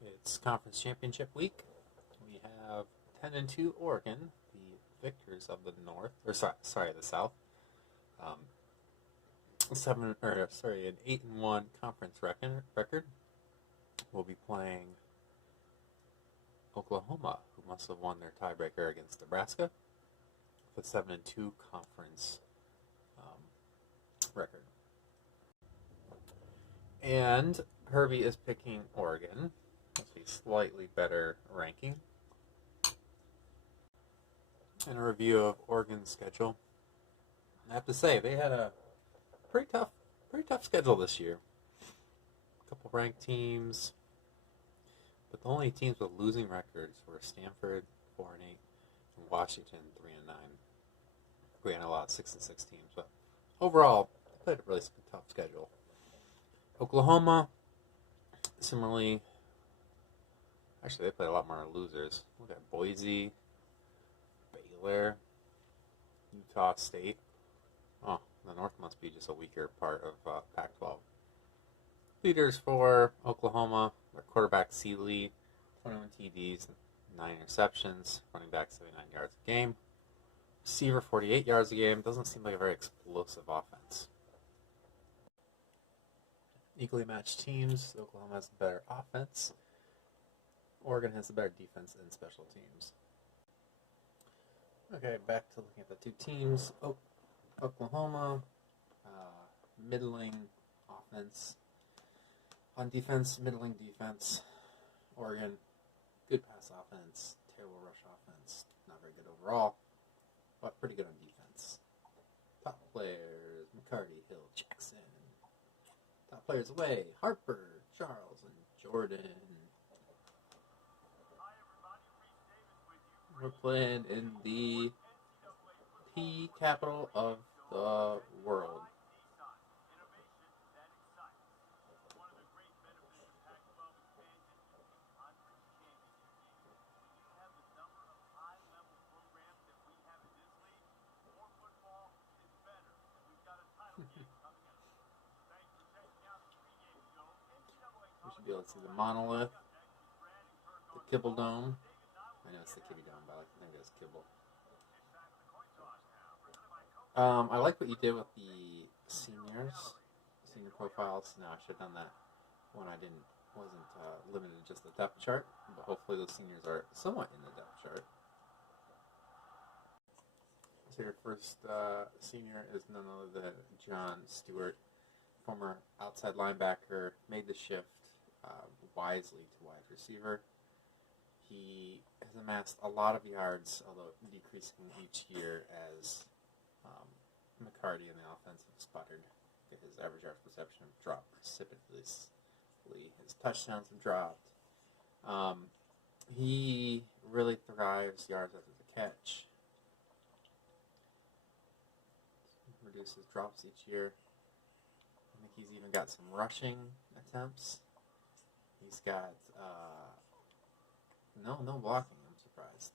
It's conference championship week. We have 10-2 Oregon, the victors of the North, or sorry, the South. Um, an 8-1 conference record. We'll be playing Oklahoma, who must have won their tiebreaker against Nebraska, with a 7-2 conference record. And Herbie is picking Oregon with a slightly better ranking. And a review of Oregon's schedule. I have to say they had a pretty tough schedule this year. A couple ranked teams, but the only teams with losing records were Stanford 4-8 and Washington 3-9. We had a lot of 6-6 teams, but overall they played a really tough schedule. Oklahoma, similarly, actually they played a lot more losers. Look at Boise, Baylor, Utah State. Oh, the North must be just a weaker part of Pac-12. Leaders for Oklahoma, their quarterback Seeley, 21 TDs, 9 interceptions, running back 79 yards a game. Receiver 48 yards a game. Doesn't seem like a very explosive offense. Equally matched teams. Oklahoma has the better offense. Oregon has the better defense and special teams. Okay, back to looking at the two teams. Oklahoma, middling offense. On defense, middling defense. Oregon, good pass offense, terrible rush offense. Not very good overall, but pretty good on defense. Top players, McCarty, Hill, Jackson. Top players away, Harper, Charles, and Jordan. We're playing in the P capital of the world. We should be able to see the monolith, the Kibble Dome. I know it's the Kitty Dome, but I think it's Kibble. I like what you did with the senior profiles. No, I should have done that when I wasn't limited to just the depth chart, but hopefully those seniors are somewhat in the depth chart. So your first senior is none other than John Stewart, former outside linebacker, made the shift wisely to wide receiver. He has amassed a lot of yards, although decreasing each year as McCarty in the offense have sputtered. His average yards reception dropped precipitously. His touchdowns have dropped. He really thrives yards after the catch. Reduces drops each year. I think he's even got some rushing attempts. He's got no blocking. I'm surprised.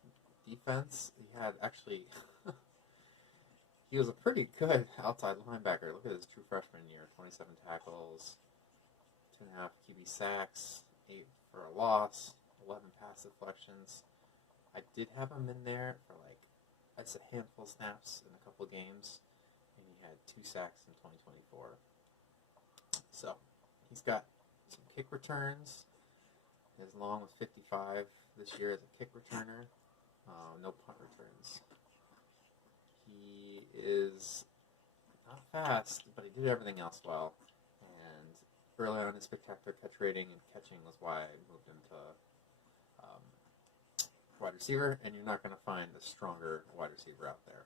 Defense, he had actually. He was a pretty good outside linebacker. Look at his true freshman year: 27 tackles, 2.5 QB sacks, 8 for a loss, 11 pass deflections. I did have him in there for that's a handful of snaps in a couple games, and he had 2 sacks in 2024. So he's got some kick returns. As long with 55 this year as a kick returner. No punt returns. He is not fast, but he did everything else well. And early on, his spectacular catch rating and catching was why I moved him to wide receiver. And you're not going to find a stronger wide receiver out there.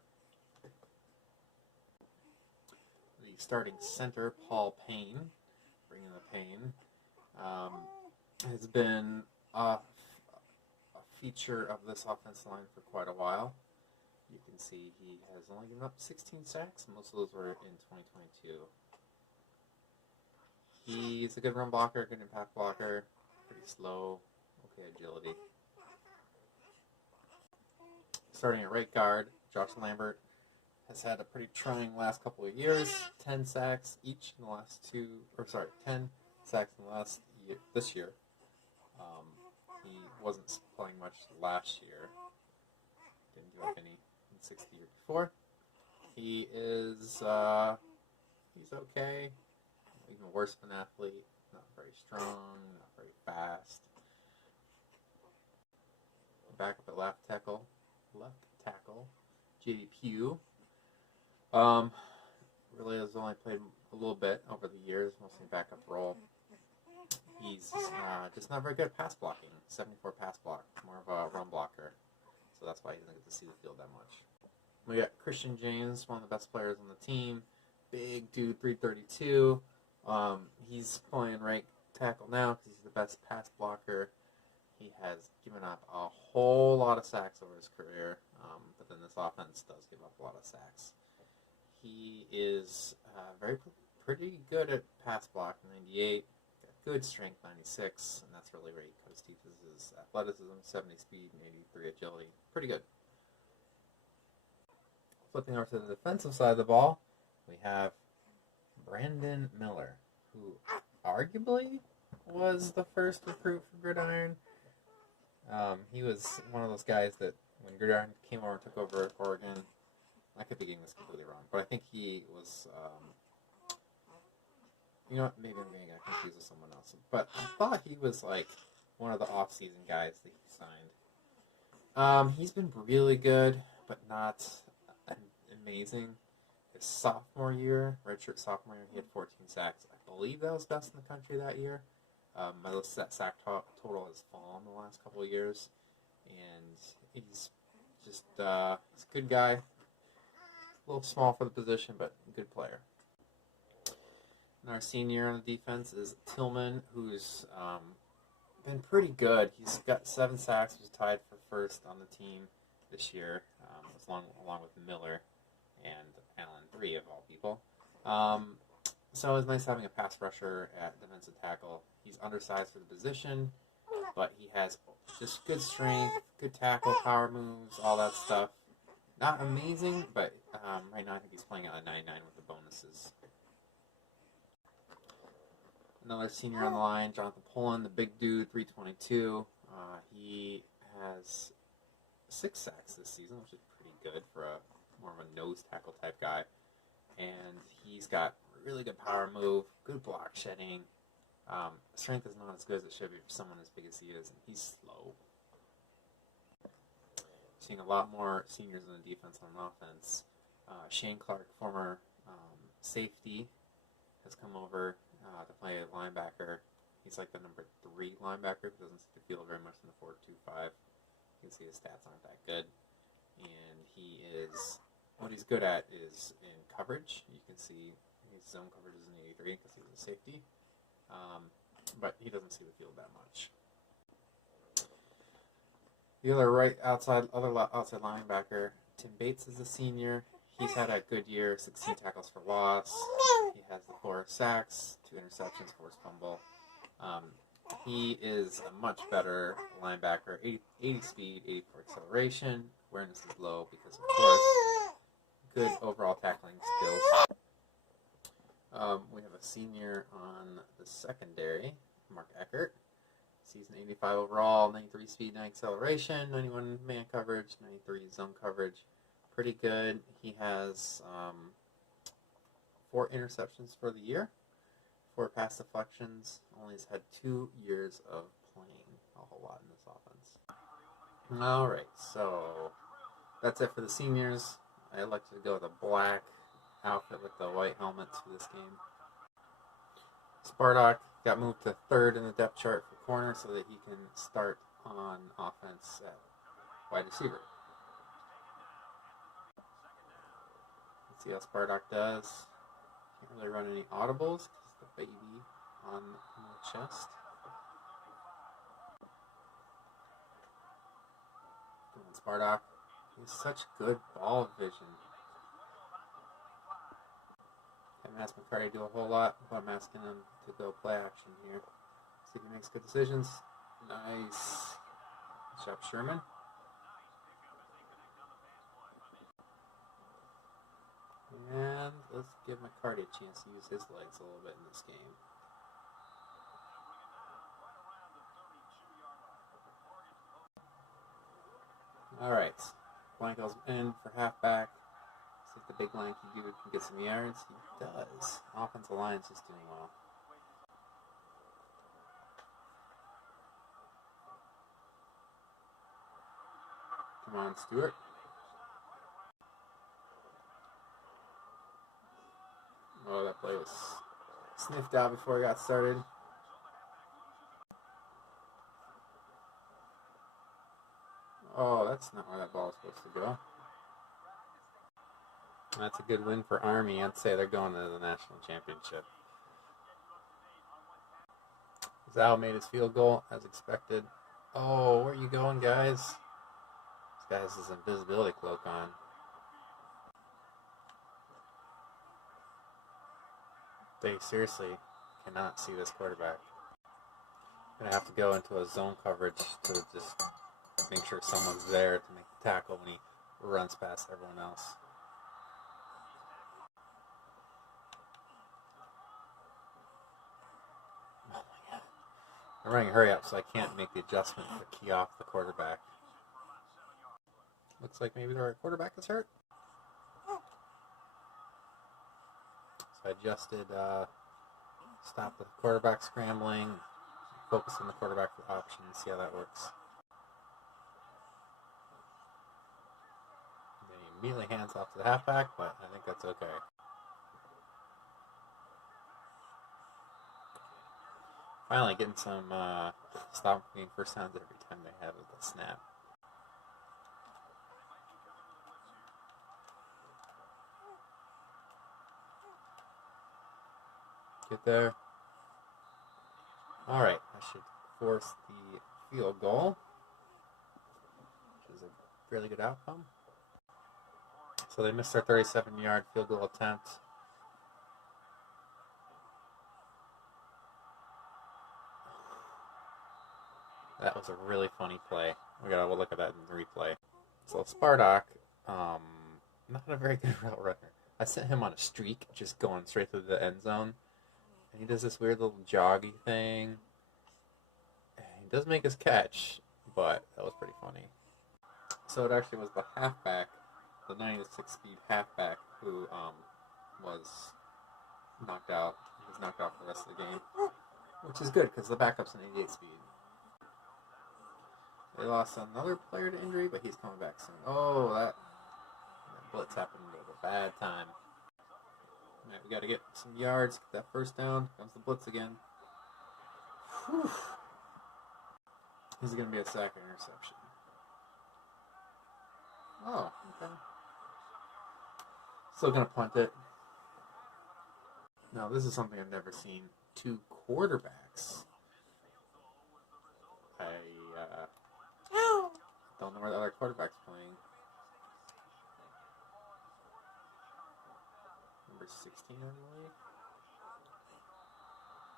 The starting center, Paul Payne, bringing the Payne, has been a feature of this offensive line for quite a while. You can see he has only given up 16 sacks. Most of those were in 2022. He's a good run blocker, good impact blocker, pretty slow, okay agility. Starting at right guard, Josh Lambert has had a pretty trying last couple of years. 10 sacks each in the last 10 sacks in the last year, this year. wasn't playing much last year. Didn't give up any in 60 years before. He is he's okay. Even worse of an athlete. Not very strong. Not very fast. Back up at left tackle, J.D. Pugh. Really has only played a little bit over the years, mostly backup role. He's just not very good at pass blocking. 74 pass block, more of a run blocker. So that's why he doesn't get to see the field that much. We got Christian James, one of the best players on the team. Big dude, 332. He's playing right tackle now because he's the best pass blocker. He has given up a whole lot of sacks over his career, but then this offense does give up a lot of sacks. He is pretty good at pass block, 98. Got good strength, 96, and that's really where he cut his teeth. Is his athleticism, 70 speed, and 83 agility. Pretty good. Flipping over to the defensive side of the ball, we have Brandon Miller, who arguably was the first recruit for Gridiron. He was one of those guys that when Gridiron came over and took over Oregon, I could be getting this completely wrong, but I think he was, maybe I'm getting confused with someone else. But I thought he was like one of the off-season guys that he signed. He's been really good, but not amazing. His sophomore year, redshirt sophomore year, he had 14 sacks. I believe that was best in the country that year. My sack total has fallen the last couple of years, and he's just he's a good guy. A little small for the position, but a good player. And our senior on the defense is Tillman, who's been pretty good. He's got 7 sacks. He's tied for first on the team this year, along with Miller and Allen, 3 of all people. So it's nice having a pass rusher at defensive tackle. He's undersized for the position, but he has just good strength, good tackle, power moves, all that stuff. Not amazing, but right now I think he's playing at a 99 with the bonuses. Another senior on the line, Jonathan Pullen, the big dude, 322. He has 6 sacks this season, which is pretty good for more of a nose tackle type guy. And he's got really good power move, good block shedding. Strength is not as good as it should be for someone as big as he is, and he's slow. Seeing a lot more seniors in the defense on offense. Shane Clark, former safety, has come over to play a linebacker. He's like the number 3 linebacker who doesn't see the field very much in the 4-2-5. You can see his stats aren't that good. And what he's good at is in coverage. You can see his zone coverage is an 83 because he's a safety. But he doesn't see the field that much. The other outside linebacker, Tim Bates, is a senior. He's had a good year, 16 tackles for loss. He has the 4 sacks, 2 interceptions, forced fumble. He is a much better linebacker, 80 speed, 84 acceleration. Awareness is low because, of course, good overall tackling skills. We have a senior on the secondary, Mark Eckert. Season 85 overall, 93 speed, 9 acceleration, 91 man coverage, 93 zone coverage. Pretty good. He has 4 interceptions for the year, 4 pass deflections. Only has had 2 years of playing a whole lot in this offense. All right, so that's it for the seniors. I elected to go with a black outfit with the white helmet for this game. Spartak got moved to 3rd in the depth chart for corner so that he can start on offense at wide receiver. Let's see how Spartak does. Can't really run any audibles because the baby on the chest. Come on, Spartak. He has such good ball vision. Haven't asked McCarty to do a whole lot, but I'm asking him to go play action here. See if he makes good decisions. Nice. Good job, Sherman. And let's give McCarty a chance to use his legs a little bit in this game. All right. Blanco's in for halfback. See if the big lanky dude can get some yards. He does. Offensive line's just doing well. Come on, Stewart. Oh, that play was sniffed out before it got started. Oh, that's not where that ball is supposed to go. That's a good win for Army. I'd say they're going to the national championship. Zal made his field goal as expected. Oh, where are you going, guys? This guy has his invisibility cloak on. They seriously cannot see this quarterback. Gonna have to go into a zone coverage to just make sure someone's there to make the tackle when he runs past everyone else. Oh my god. I'm running hurry up, so I can't make the adjustment to key off the quarterback. Looks like maybe the quarterback is hurt. So I adjusted, stop the quarterback scrambling, focus on the quarterback for option, and see how that works. And then he immediately hands off to the halfback, but I think that's okay. Finally getting some stop being first downs every time they have a snap. Get there. All right, I should force the field goal, which is a fairly good outcome. So they missed their 37-yard field goal attempt. That was a really funny play. We gotta look at that in the replay. So Spartak, not a very good route runner. I sent him on a streak, just going straight through the end zone. And he does this weird little joggy thing. And he does make his catch, but that was pretty funny. So it actually was the halfback, the 96-speed halfback, who was knocked out. He was knocked out for the rest of the game, which is good because the backup's an 88 speed. They lost another player to injury, but he's coming back soon. Oh, that blitz happened at a bad time. All right, we got to get some yards, get that first down. Comes the blitz again. Whew. This is going to be a sack or interception. Oh, okay. Still going to punt it. Now, this is something I've never seen. Two quarterbacks. Don't know where the other quarterback's playing. Number 16, I believe.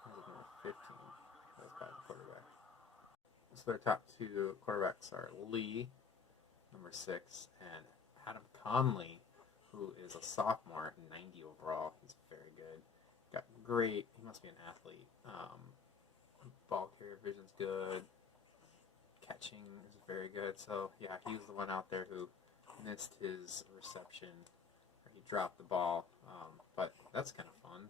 Number 15. That's probably the quarterback. So their top two quarterbacks are Lee, number 6, and Adam Conley, who is a sophomore, 90 overall. He's very good. Got great. He must be an athlete. Ball carrier vision's good. Catching is very good. So, yeah, he was the one out there who missed his reception. Or he dropped the ball. But that's kind of fun.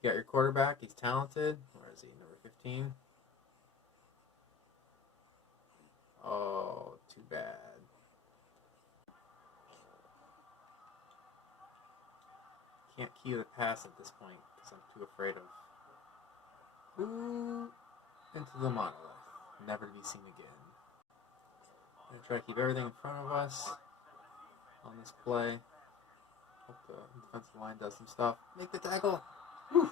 You got your quarterback. He's talented. Where is he? Number 15. Oh, too bad. Can't key the pass at this point because I'm too afraid of. Ooh, into the monolith. Never to be seen again. I'm going to try to keep everything in front of us on this play. Hope the defensive line does some stuff. Make the tackle. Whew.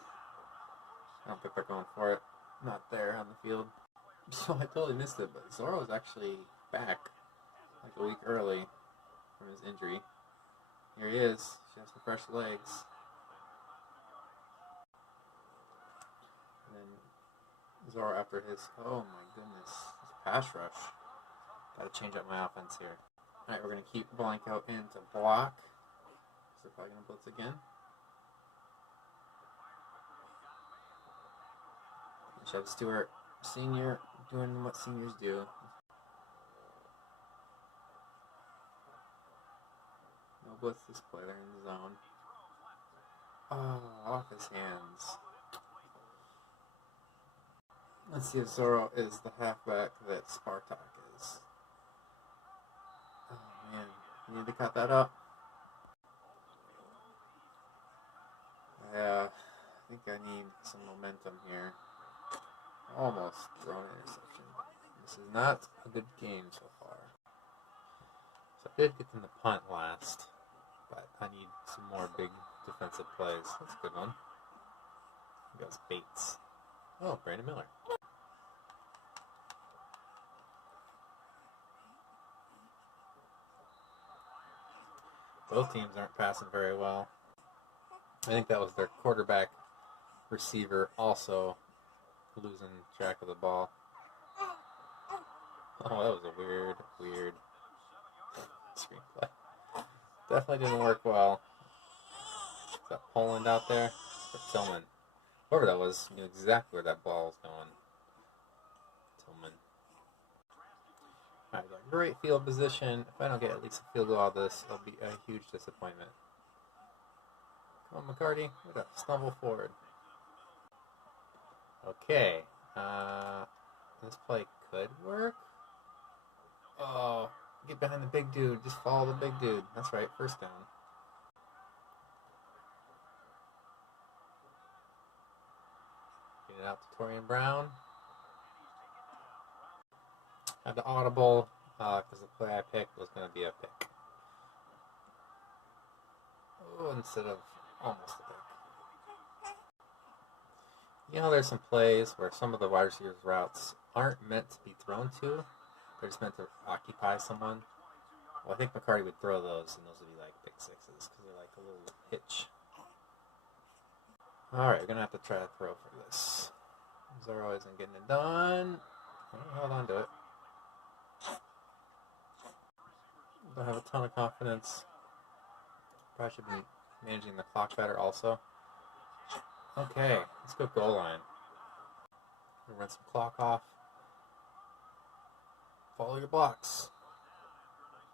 I don't think they're going for it. Not there on the field. So I totally missed it, but Zorro's actually back like a week early from his injury. Here he is. She has some fresh legs. And then Zorro after his, oh my goodness, his pass rush. Got to change up my offense here. All right, we're going to keep Blanco in to block. So they're probably going to blitz again. Chef Stewart, senior, doing what seniors do. No blitz this play. They're in the zone. Oh, off his hands. Let's see if Zoro is the halfback that Spartak is. Oh man, we need to cut that up. Yeah, I think I need some momentum here. Almost thrown an interception. This is not a good game so far. So I did get them to punt last, but I need some more big defensive plays. That's a good one. He goes Bates. Oh, Brandon Miller. Both teams aren't passing very well. I think that was their quarterback receiver also losing track of the ball. Oh, that was a weird screenplay. Definitely didn't work well. Is that Poland out there? Or Tillman? Whoever that was knew exactly where that ball was going. Tillman. Alright, got great field position. If I don't get at least a field goal out of this, it'll be a huge disappointment. Come on, McCarty. We got to stumble forward. Okay. This play could work. Oh, get behind the big dude. Just follow the big dude. That's right. First down. Get it out to Torian Brown. Had the audible because the play I picked was going to be a pick. Oh, instead of almost a pick. You know, there's some plays where some of the wide receivers' routes aren't meant to be thrown to. They're just meant to occupy someone. Well, I think McCarty would throw those, and those would be like pick sixes because they're like a little hitch. All right, we're gonna have to try to throw for this. Zoro isn't getting it done. Hold on to it. Don't have a ton of confidence. Probably should be managing the clock better also. Okay, let's go goal line. We'll run some clock off. Follow your blocks.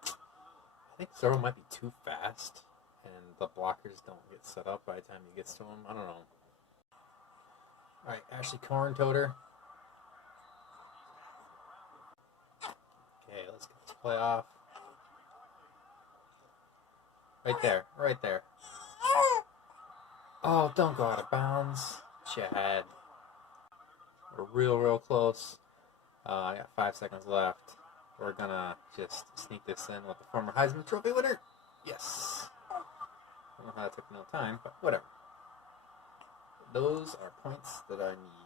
I think Zoro might be too fast, and the blockers don't get set up by the time he gets to him. I don't know. Alright, Ashley Corn Toter. Okay, let's get this play off. Right there, right there. Oh, don't go out of bounds, Chad. We're real close. I got 5 seconds left. We're gonna just sneak this in with the former Heisman Trophy winner. Yes. I don't know how that took no time, but whatever. Those are points that I need.